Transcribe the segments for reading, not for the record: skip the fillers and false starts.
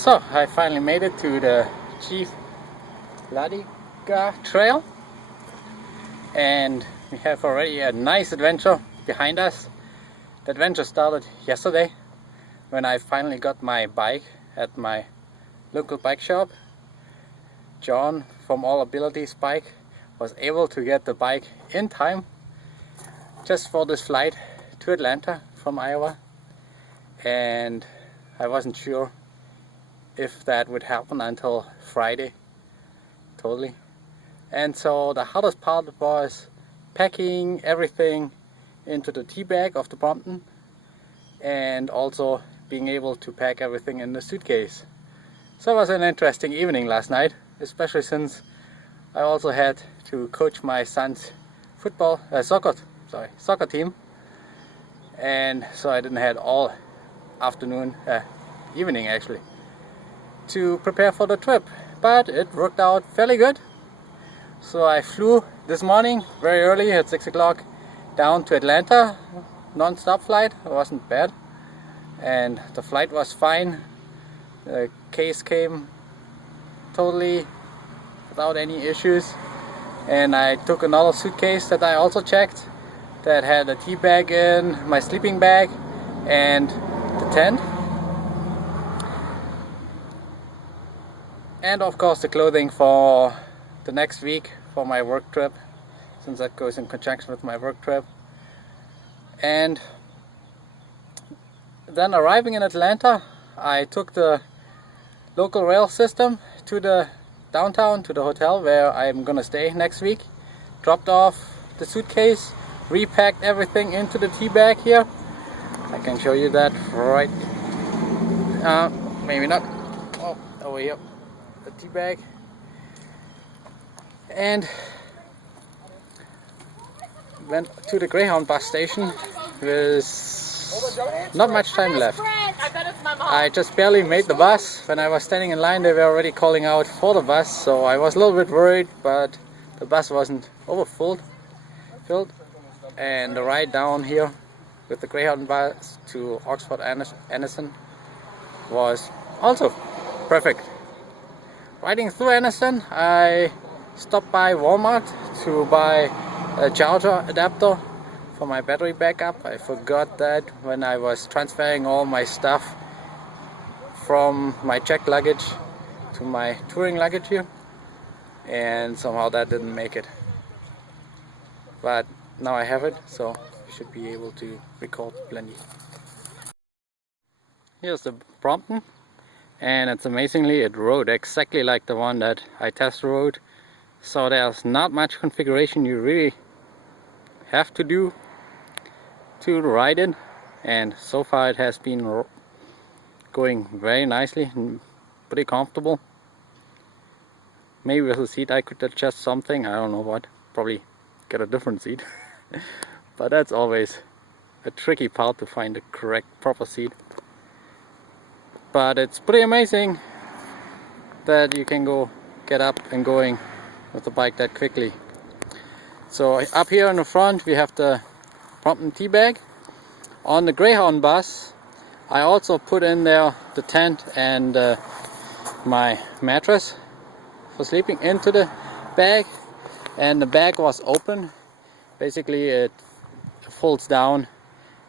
So I finally made it to the Chief Ladiga trail, and we have already a nice adventure behind us. The adventure started yesterday when I finally got my bike at my local bike shop. John from All Abilities Bike was able to get the bike in time just for this flight to Atlanta from Iowa, and I wasn't sure if that would happen until Friday totally. And so the hardest part was packing everything into the tea bag of the Brompton, and also being able to pack everything in the suitcase. So it was an interesting evening last night, especially since I also had to coach my son's soccer team, and so I didn't have all evening actually to prepare for the trip, but it worked out fairly good. So I flew this morning very early at 6 o'clock down to Atlanta, non-stop flight. It wasn't bad, and the flight was fine. The case came totally without any issues, and I took another suitcase that I also checked that had a tea bag in, my sleeping bag, and the tent, and of course the clothing for the next week for my work trip, since that goes in conjunction with my work trip. And then arriving in Atlanta, I took the local rail system to the downtown, to the hotel where I'm gonna stay next week, dropped off the suitcase, repacked everything into the tea bag here. I can show you that right, maybe not, over here, the tea bag, and went to the Greyhound bus station with not much time left. I just barely made the bus. When I was standing in line, they were already calling out for the bus, so I was a little bit worried, but the bus wasn't filled. And the ride down here with the Greyhound bus to Oxford Anderson was also perfect. Riding through Anderson, I stopped by Walmart to buy a charger adapter for my battery backup. I forgot that when I was transferring all my stuff from my checked luggage to my touring luggage here, and somehow that didn't make it. But now I have it, so I should be able to record plenty. Here's the Brompton, and it's amazingly, it rode exactly like the one that I test rode. So there's not much configuration you really have to do to ride it, and so far it has been going very nicely and pretty comfortable. Maybe with the seat I could adjust something, I don't know what, probably get a different seat. But that's always a tricky part, to find the correct proper seat. But it's pretty amazing that you can get up and going with the bike that quickly. So up here in the front we have the Brompton tea bag. On the Greyhound bus I also put in there the tent and my mattress for sleeping into the bag, and the bag was open. Basically it folds down,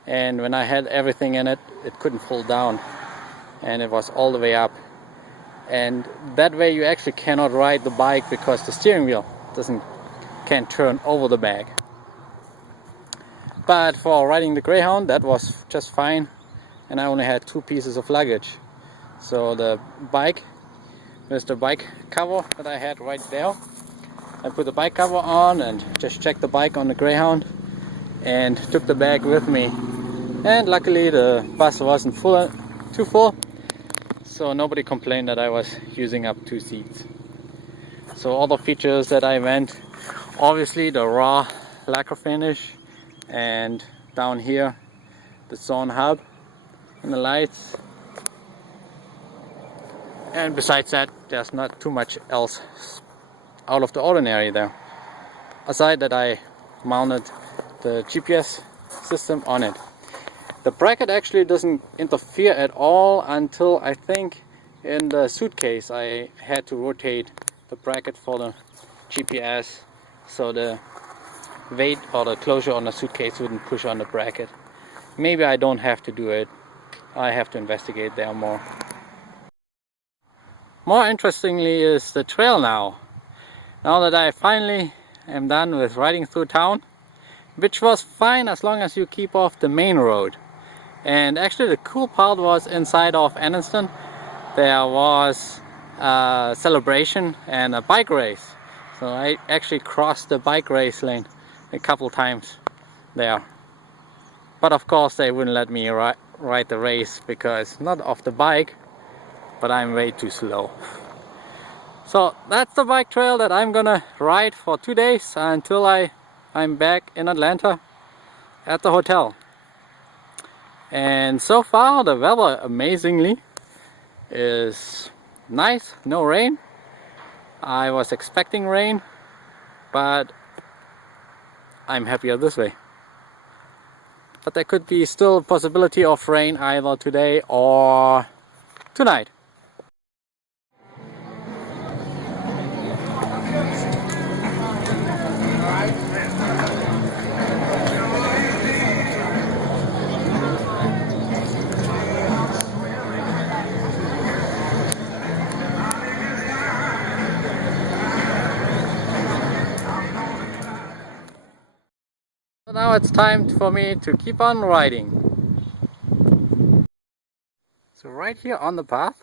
and when I had everything in it, it couldn't fold down, and it was all the way up. And that way you actually cannot ride the bike because the steering wheel can't turn over the bag. But for riding the Greyhound, that was just fine, and I only had 2 pieces of luggage. So the bike, there's the bike cover that I had right there. I put the bike cover on and just checked the bike on the Greyhound and took the bag with me. And luckily the bus wasn't too full, so nobody complained that I was using up 2 seats. So all the features that I went, obviously the raw lacquer finish, and down here the zone hub and the lights, and besides that there's not too much else out of the ordinary there. Aside that I mounted the GPS system on it. The bracket actually doesn't interfere at all until I think In the suitcase I had to rotate the bracket for the GPS so the weight or the closure on the suitcase wouldn't push on the bracket. Maybe I don't have to do it. I have to investigate there more. More interestingly is the trail now. Now that I finally am done with riding through town, which was fine as long as you keep off the main road. And actually the cool part was inside of Anniston there was a celebration and a bike race. So I actually crossed the bike race lane a couple times there. But of course they wouldn't let me ride the race because not off the bike, but I'm way too slow. So that's the bike trail that I'm gonna ride for 2 days until I'm back in Atlanta at the hotel. And so far the weather amazingly is nice, no rain. I was expecting rain, but I'm happier this way. But there could be still a possibility of rain either today or tonight. So now it's time for me to keep on riding. So right here on the path,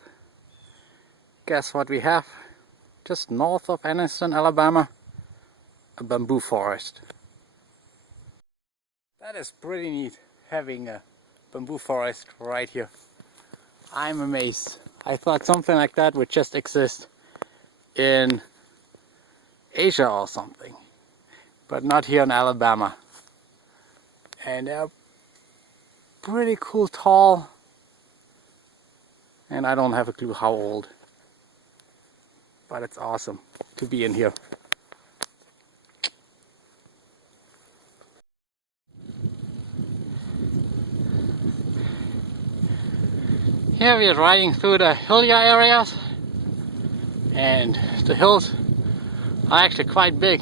guess what we have? Just north of Anniston, Alabama, a bamboo forest. That is pretty neat, having a bamboo forest right here. I'm amazed. I thought something like that would just exist in Asia or something, but not here in Alabama. And they're pretty cool, tall, and I don't have a clue how old, but it's awesome to be in here. Here we are riding through the hillier areas, and the hills are actually quite big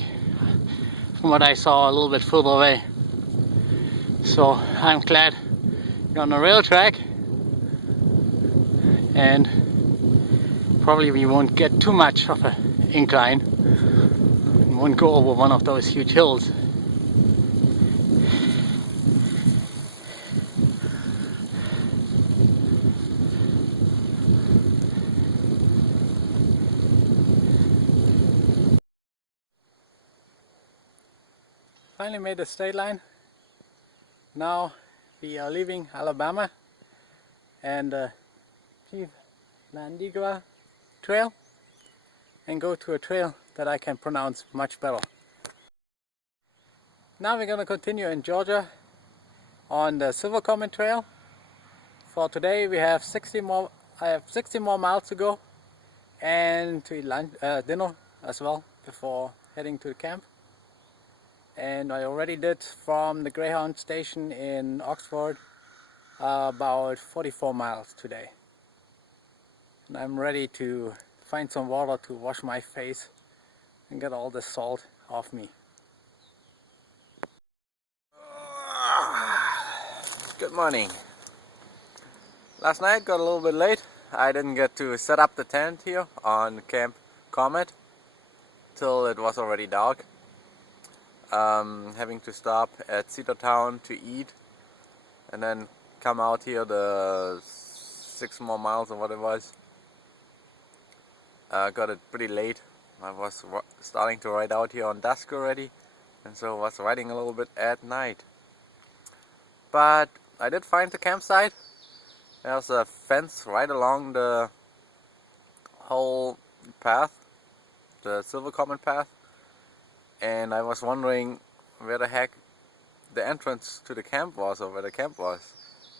from what I saw a little bit further away. So I'm glad we're on a rail track, and probably we won't get too much of an incline. We won't go over one of those huge hills. Finally made the state line. Now we are leaving Alabama and leave Ladiga trail and go to a trail that I can pronounce much better. Now we're going to continue in Georgia on the Silver Comet trail. For today we have 60 more. I have 60 more miles to go, and to eat lunch, dinner as well before heading to the camp. And I already did from the Greyhound station in Oxford about 44 miles today. And I'm ready to find some water to wash my face and get all the salt off me. Good morning. Last night got a little bit late. I didn't get to set up the tent here on Camp Comet till it was already dark. Having to stop at Cedartown to eat and then come out here the 6 more miles or what it was. Got it pretty late. I was starting to ride out here on dusk already, and so was riding a little bit at night. But I did find the campsite. There's a fence right along the whole path, the Silver Comet path. And I was wondering where the heck the entrance to the camp was, or where the camp was.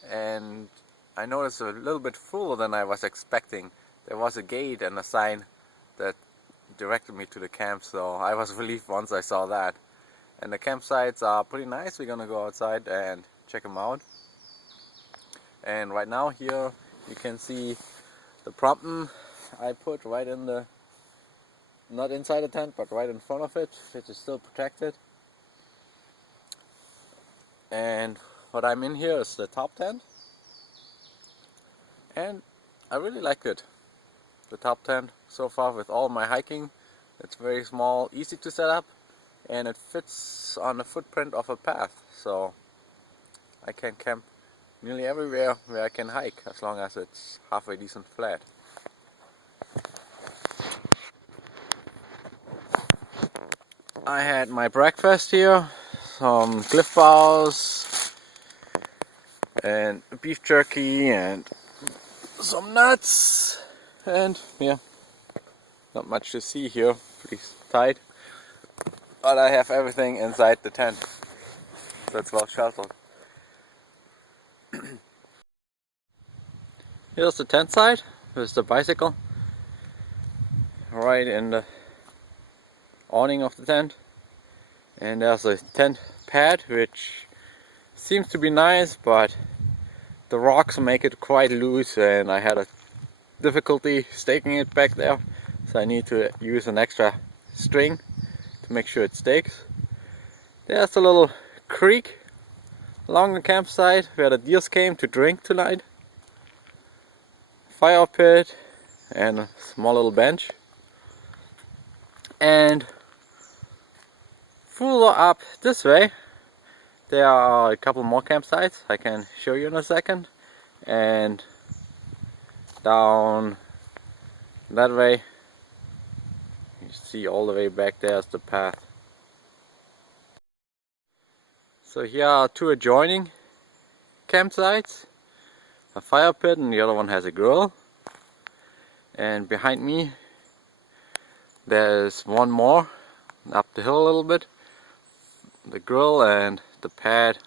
And I noticed a little bit fuller than I was expecting. There was a gate and a sign that directed me to the camp, so I was relieved once I saw that. And the campsites are pretty nice. We're gonna go outside and check them out. And right now here you can see The Brompton I put right in the, not inside the tent, but right in front of it, which is still protected. And what I'm in here is the top tent, and I really like it. The top tent so far with all my hiking. It's very small, easy to set up, and it fits on the footprint of a path, so I can camp nearly everywhere where I can hike, as long as it's halfway decent flat. I had my breakfast here, some Cliff Bars and beef jerky and some nuts, and yeah, not much to see here, pretty tight, but I have everything inside the tent, so it's well sheltered. Here's the tent side, there's the bicycle right in the awning of the tent, and there's a tent pad which seems to be nice, but the rocks make it quite loose and I had a difficulty staking it back there, so I need to use an extra string to make sure it stakes. There's a little creek along the campsite where the deers came to drink tonight. Fire pit and a small little bench. And further up this way there are a couple more campsites I can show you in a second, and down that way you see all the way back there is the path. So here are two adjoining campsites, a fire pit, and the other one has a grill, and behind me there's one more up the hill a little bit, the grill and the pad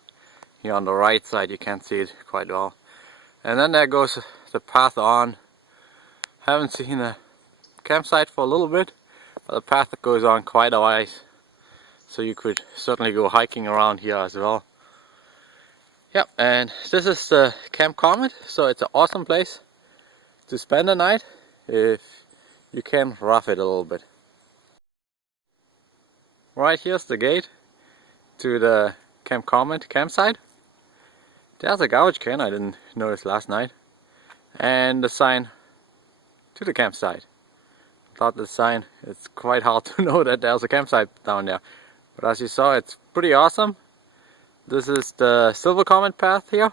here on the right side. You can't see it quite well, and then there goes the path on. Haven't seen the campsite for a little bit, but the path goes on quite a ways, so you could certainly go hiking around here as well. Yep, and this is the Camp Comet, so it's an awesome place to spend the night if you can rough it a little bit. Right here's the gate to the Camp Comet campsite. There's a garbage can I didn't notice last night, and the sign to the campsite. Without the sign it's quite hard to know that there's a campsite down there, but as you saw, it's pretty awesome. This is the Silver Comet path here,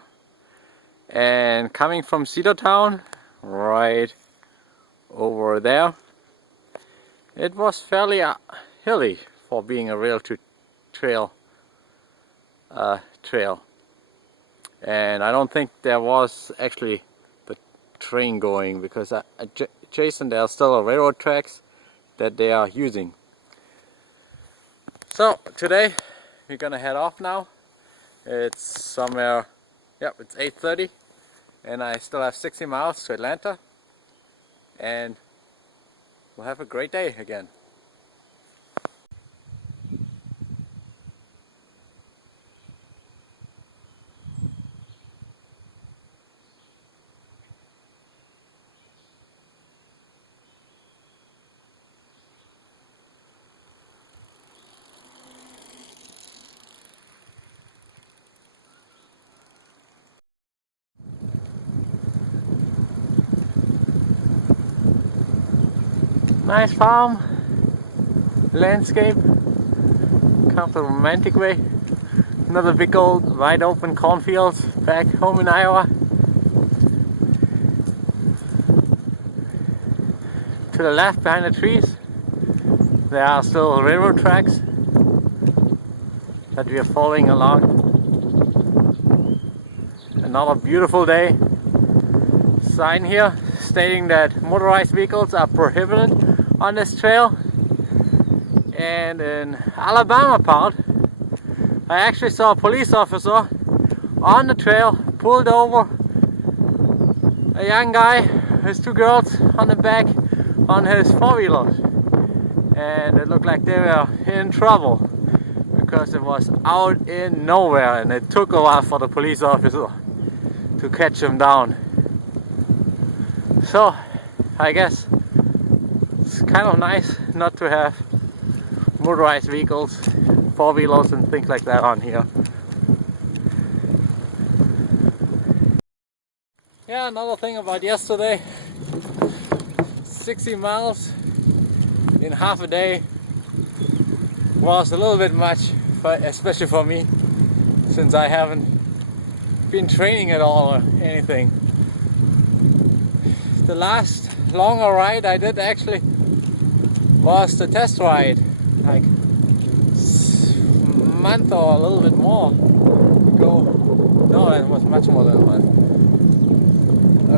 and coming from Cedartown right over there, it was fairly hilly for being a rail to trail trail, and I don't think there was actually the train going, because adjacent there are still railroad tracks that they are using. So today we're gonna head off now. It's somewhere, yep, it's 8:30, and I still have 60 miles to Atlanta, and we'll have a great day again. Nice farm landscape, kind of a romantic way. Another big old wide open cornfields back home in Iowa. To the left behind the trees there are still railroad tracks that we are following along. Another beautiful day. Sign here stating that motorized vehicles are prohibited on this trail. And in Alabama part, I actually saw a police officer on the trail, pulled over a young guy with two girls on the back on his four-wheeler, and it looked like they were in trouble because it was out in nowhere, and it took a while for the police officer to catch him down. So I guess it's kind of nice not to have motorized vehicles, four-wheelers and things like that on here. Yeah, another thing about yesterday, 60 miles in half a day was a little bit much, especially for me, since I haven't been training at all or anything. The last longer ride I did actually was the test ride, like a month or a little bit more ago. No, that was much more than a month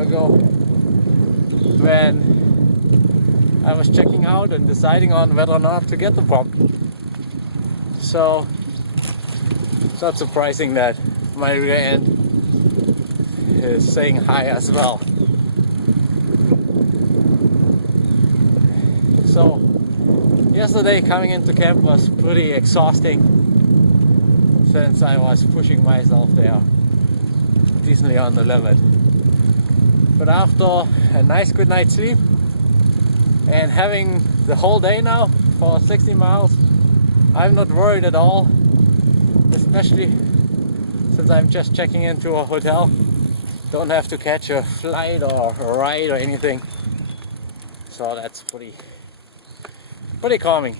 ago, when I was checking out and deciding on whether or not to get the Brompton. So it's not surprising that my rear end is saying hi as well. So yesterday coming into camp was pretty exhausting, since I was pushing myself there decently on the limit. But after a nice good night's sleep and having the whole day now for 60 miles, I'm not worried at all, especially since I'm just checking into a hotel. Don't have to catch a flight or a ride or anything. So that's pretty calming.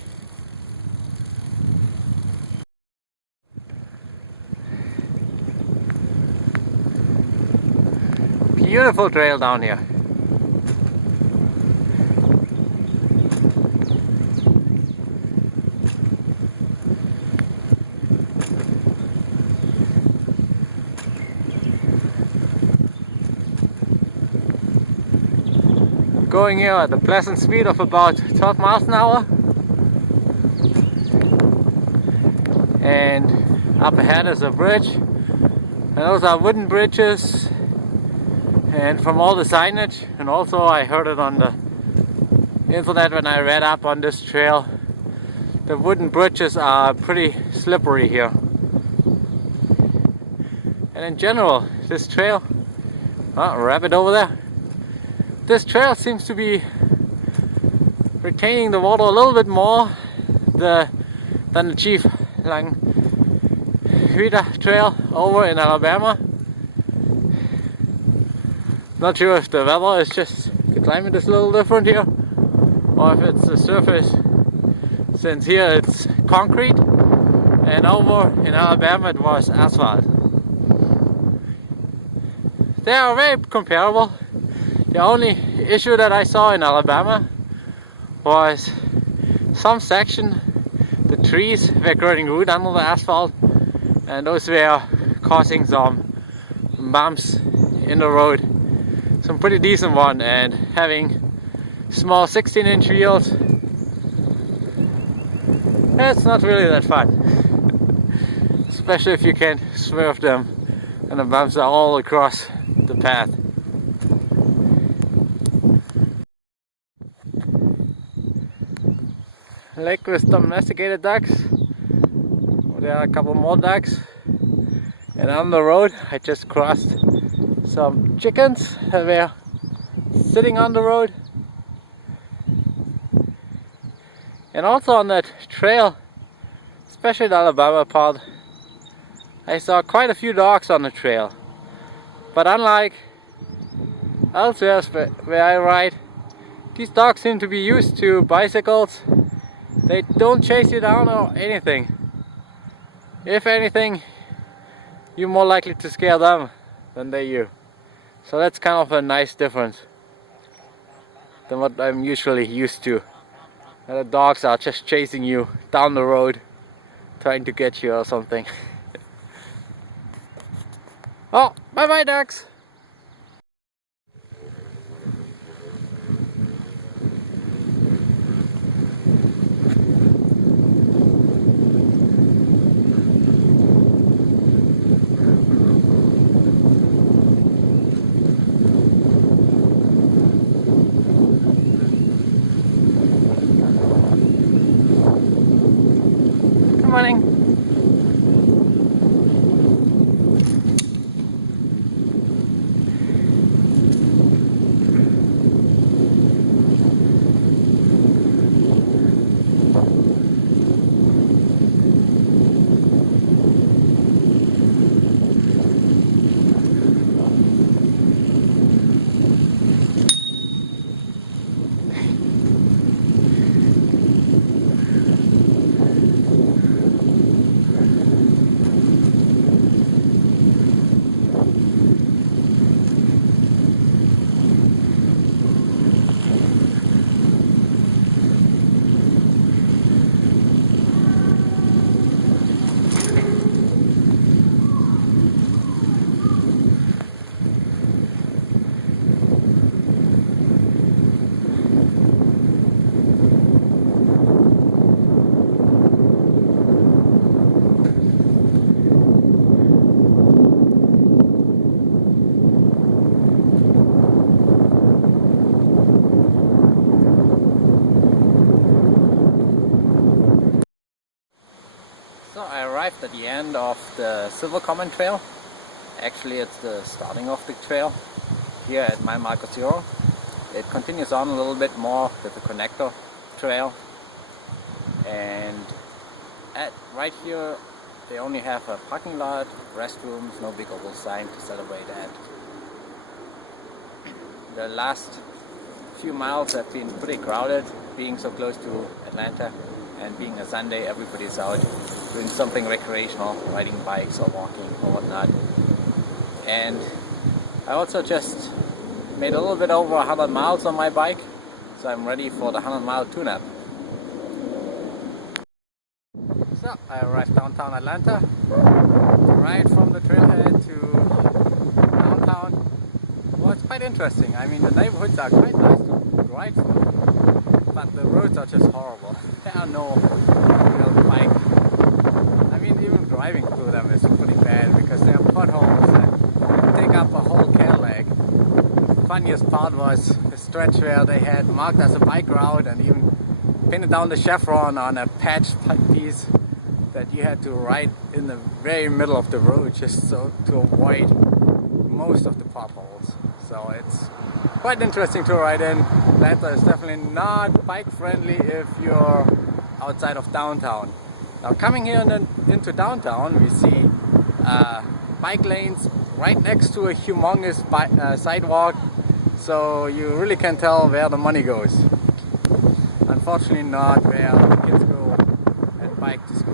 Beautiful trail down here. Going here at a pleasant speed of about 12 miles an hour. And up ahead is a bridge. And those are wooden bridges. And from all the signage, and also I heard it on the internet when I read up on this trail, the wooden bridges are pretty slippery here. And in general, this trail, rabbit over there, this trail seems to be retaining the water a little bit more than the Chief Ladiga trail over in Alabama. Not sure if the weather is just, the climate is a little different here, or if it's the surface, since here it's concrete and over in Alabama it was asphalt. They are very comparable. The only issue that I saw in Alabama was some section, the trees were growing root under the asphalt, and those were causing some bumps in the road. Some pretty decent one, and having small 16-inch wheels, it's not really that fun. Especially if you can't swerve them and the bumps are all across the path. Lake with domesticated ducks. There are a couple more ducks. And on the road I just crossed some chickens that were sitting on the road. And also on that trail, especially the Alabama part, I saw quite a few dogs on the trail. But unlike elsewhere where I ride, these dogs seem to be used to bicycles. They don't chase you down or anything. If anything, you're more likely to scare them than they you. So that's kind of a nice difference than what I'm usually used to. And the dogs are just chasing you down the road, trying to get you or something. Oh, bye bye ducks! Good morning. arrived at the end of the Silver Comet trail. Actually, it's the starting of the trail here at mile marker 0. It continues on a little bit more with the connector trail, and right here they only have a parking lot, restrooms, no big old sign to celebrate that. The last few miles have been pretty crowded, being so close to Atlanta and being a Sunday. Everybody's out doing something recreational, riding bikes or walking or whatnot. And I also just made a little bit over 100 miles on my bike, so I'm ready for the 100-mile tune-up. So I arrived downtown Atlanta. The ride from the trailhead to downtown was quite interesting. I mean, the neighborhoods are quite nice to ride through, but the roads are just horrible. There are no real bike. I mean, even driving through them is pretty bad because there are potholes that take up a whole Cadillac. The funniest part was the stretch where they had marked as a bike route and even painted down the chevron on a patched piece that you had to ride in the very middle of the road just so to avoid most of the potholes. So it's quite interesting to ride in. Atlanta is definitely not bike friendly if you're outside of downtown. Now coming here into downtown, we see bike lanes right next to a humongous sidewalk, so you really can tell where the money goes. Unfortunately not where the kids go and bike to school.